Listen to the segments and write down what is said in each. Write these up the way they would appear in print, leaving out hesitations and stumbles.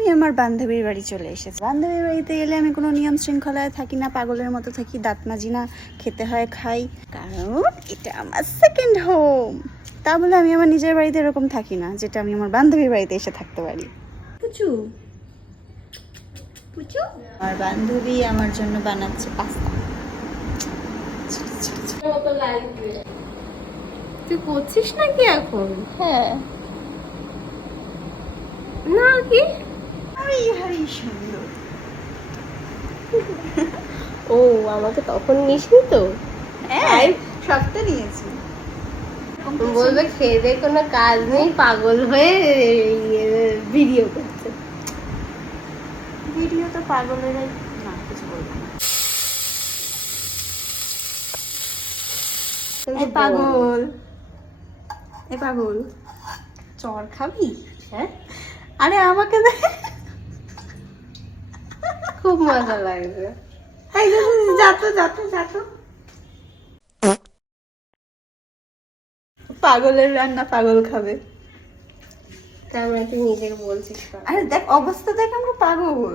আমি আমার বান্ধবীর বাড়ি চলে এসেছি। বান্ধবীর বাড়িতে গেলে আমি কোনো নিয়ম শৃঙ্খলায় থাকি না, পাগলের মতো থাকি, দাঁত মাজি না, খেতে হয় খাই, কারণ এটা আমার সেকেন্ড হোম। তা বলে আমি আমার নিজের বাড়িতে এরকম থাকি না, যেটা আমি আমার বান্ধবীর বাড়িতে এসে থাকতে পারি। পুচু পুচু, আমার বান্ধবী আমার জন্য বানাচ্ছে পাস্তা। তুই করছিস নাকি এখন? হ্যাঁ, না কি? হাই হাই সুন্দর। ও, আমাকে তখন নিসনি তো? হ্যাঁ, সবটা নিয়েছি। বলবে খেয়ে দিয়ে কোনো কাজ নেই, পাগল হয়ে ভিডিও করছে। ভিডিও তো পাগলেরাই, না কিছু বলবো না। এ পাগল, এ পাগল, চর খাবি? হ্যাঁ, আরে আমাকে দে। খুব মজা লাগবে। এই যাতো যাতো যাতো। পাগলের রান্না পাগল খাবে। তার মানে তুই নিজেকে বলছিস পাগল। আরে দেখ অবস্থা, দেখ আমরা পাগল।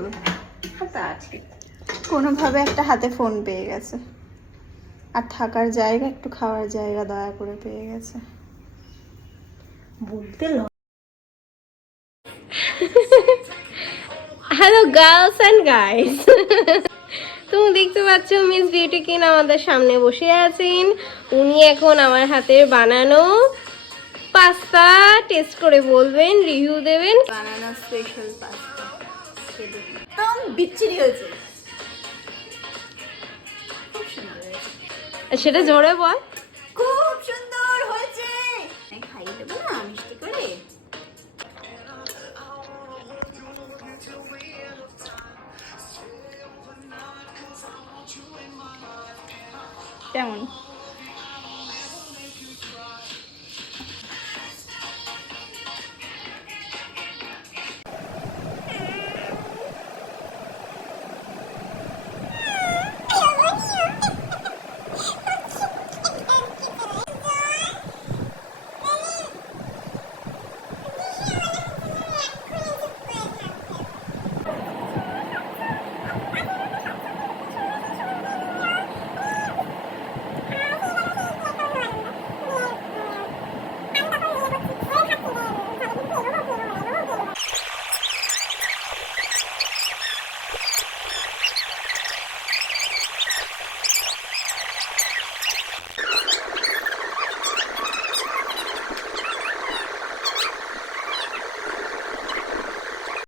তা ঠিক। কোনোভাবে একটা হাতে ফোন পেয়ে গেছে, আর থাকার জায়গা, একটু খাওয়ার জায়গা দয়া করে পেয়ে গেছে। বলতে হ্যালো গার্লস অ্যান্ড গাইস, তুমি দেখতে পাচ্ছ মিস বিউটি কিন আমাদের সামনে বসে আছেন। উনি এখন আমার হাতের বানানো পাস্তা টেস্ট করে বলবেন, রিভিউ দেবেন। বানানা স্পেশাল পাস্তা একদম বিচ্ছিরি হয়েছে, খুব সুন্দর হয়েছে। সেটা জোরে বল। খুব সুন্দর হয়েছে। খাইয়ে দেবো না মিষ্টি করে। কেমন?